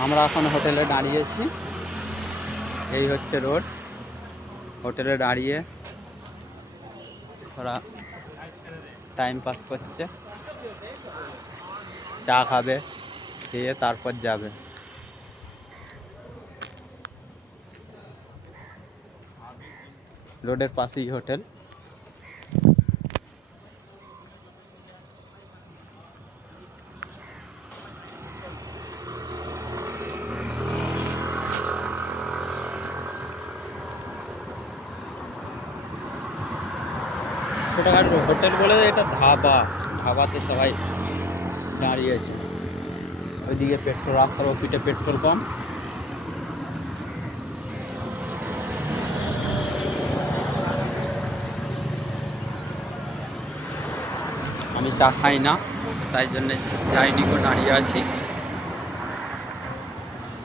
আমরা এখন হোটেলে দাঁড়িয়েছি। এই হচ্ছে রোড। হোটেলে দাঁড়িয়ে ওরা টাইম পাস করছে, চা খাবে, খেয়ে তারপর যাবে। রোডের পাশেই হোটেল। ছোটখাটো হোটেল বলে এটা ধাবা। ধাবাতে সবাই দাঁড়িয়েছে। ওইদিকে পেট্রোল, রাস্তার ওপিটে পেট্রোল পাম্প। আমি চা খাই না, তাই জন্য যাইনি, দাঁড়িয়ে আছি।